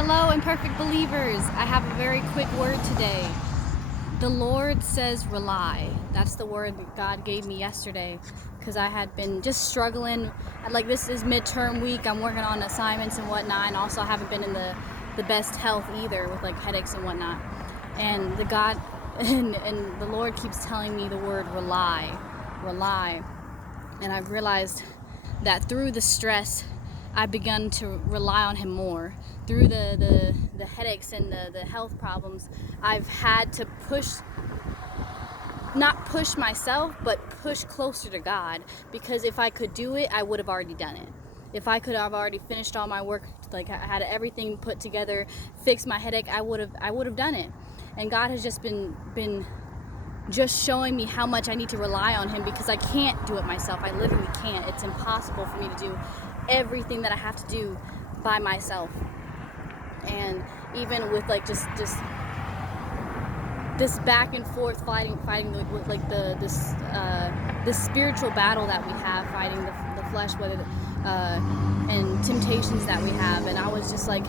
Hello, imperfect believers. I have a very quick word today. The Lord says rely. That's the word that God gave me yesterday because I had been just struggling. Like, this is midterm week. I'm working on assignments and whatnot, and also I haven't been in the best health either with like headaches and whatnot. And the God and the Lord keeps telling me the word rely, rely. And I've realized that through the stress, I've begun to rely on him more. Through the headaches and the health problems, I've had to not push myself, but push closer to God. Because if I could do it, I would have already done it. If I could have already finished all my work, like I had everything put together, fixed my headache, I would have done it. And God has just been just showing me how much I need to rely on him, because I can't do it myself. I literally can't. It's impossible for me to do everything that I have to do by myself. And even with like just this back and forth fighting with like this spiritual battle that we have, fighting the flesh, whether and temptations that we have. And I was just like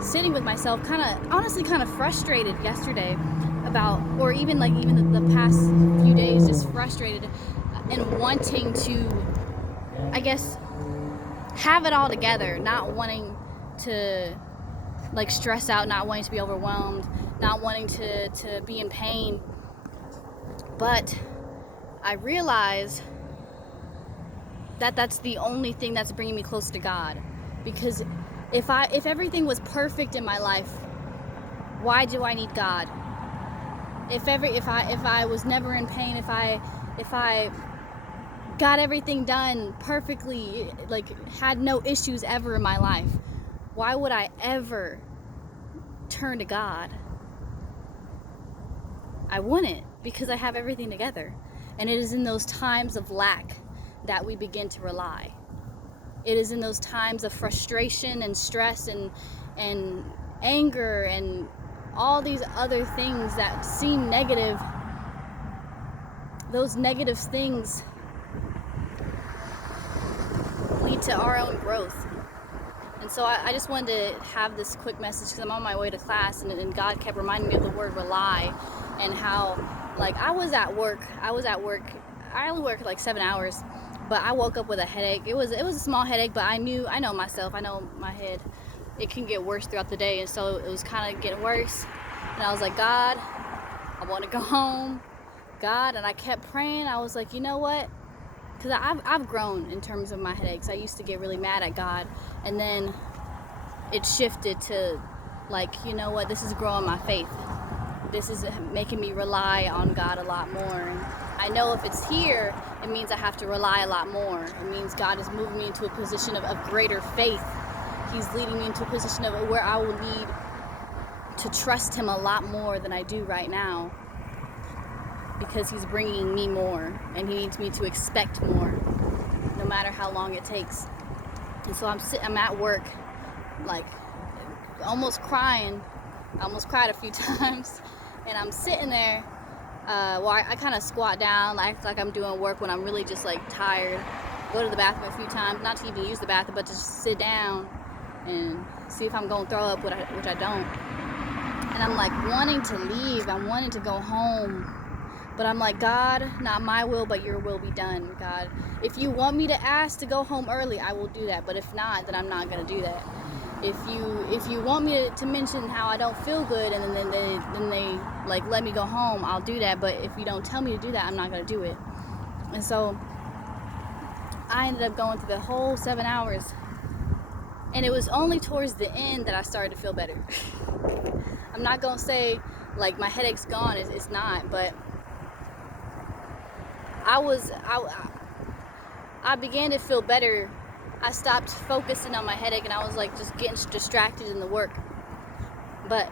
sitting with myself, honestly kind of frustrated yesterday about, or even the past few days, just frustrated and wanting to, I guess, have it all together, not wanting to like stress out, not wanting to be overwhelmed, not wanting to be in pain. But I realize that that's the only thing that's bringing me closer to God. Because if everything was perfect in my life, why do I need God? If I was never in pain, if I got everything done perfectly, like had no issues ever in my life, why would I ever turn to God? I wouldn't, because I have everything together. And it is in those times of lack that we begin to rely. It is in those times of frustration and stress and anger and all these other things that seem negative. Those negative things lead to our own growth. And so I just wanted to have this quick message because I'm on my way to class, and God kept reminding me of the word rely, and how, like, I was at work. I only worked like 7 hours, but I woke up with a headache. It was a small headache, but I know myself. I know my head. It can get worse throughout the day, and so it was kind of getting worse. And I was like, God, I want to go home, God. And I kept praying. I was like, you know what? Because I've grown in terms of my headaches. I used to get really mad at God, and then it shifted to, like, you know what, this is growing my faith. This is making me rely on God a lot more. And I know if it's here, it means I have to rely a lot more. It means God is moving me into a position of greater faith. He's leading me into a position of where I will need to trust him a lot more than I do right now, because he's bringing me more, and he needs me to expect more, no matter how long it takes. And so I'm at work, like, almost crying. I almost cried a few times, and I'm sitting there. I kind of squat down, act like I'm doing work when I'm really just like tired. Go to the bathroom a few times, not to even use the bathroom, but just sit down and see if I'm gonna throw up, which I don't. And I'm like wanting to leave. I'm wanting to go home. But I'm like, God, not my will, but your will be done, God. If you want me to ask to go home early, I will do that. But if not, then I'm not going to do that. If you want me to mention how I don't feel good, and then they like let me go home, I'll do that. But if you don't tell me to do that, I'm not going to do it. And so I ended up going through the whole 7 hours. And it was only towards the end that I started to feel better. I'm not going to say like my headache's gone. It's not, but I began to feel better. I stopped focusing on my headache, and I was like just getting distracted in the work. But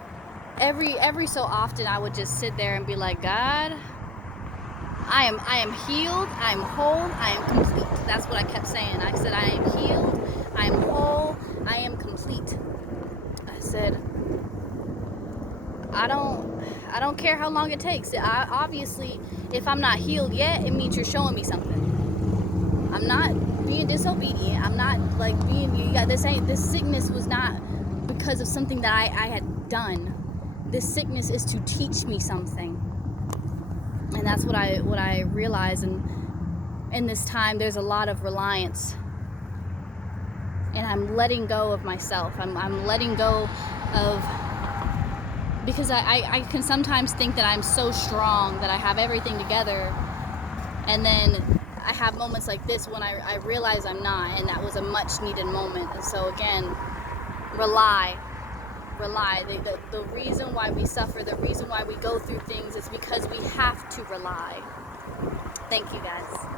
every so often I would just sit there and be like, God, I am healed, I am whole, I am complete. That's what I kept saying. I said, I am healed, I am whole, I am complete. I said, I don't care how long it takes. Obviously, if I'm not healed yet, it means you're showing me something. I'm not being disobedient. I'm not like being, this sickness was not because of something that I had done. This sickness is to teach me something. And that's what I realize. And in this time, there's a lot of reliance. And I'm letting go of myself. I'm letting go of, because I can sometimes think that I'm so strong, that I have everything together. And then I have moments like this when I realize I'm not. And that was a much needed moment. And so again, rely. The reason why we suffer, the reason why we go through things is because we have to rely. Thank you, guys.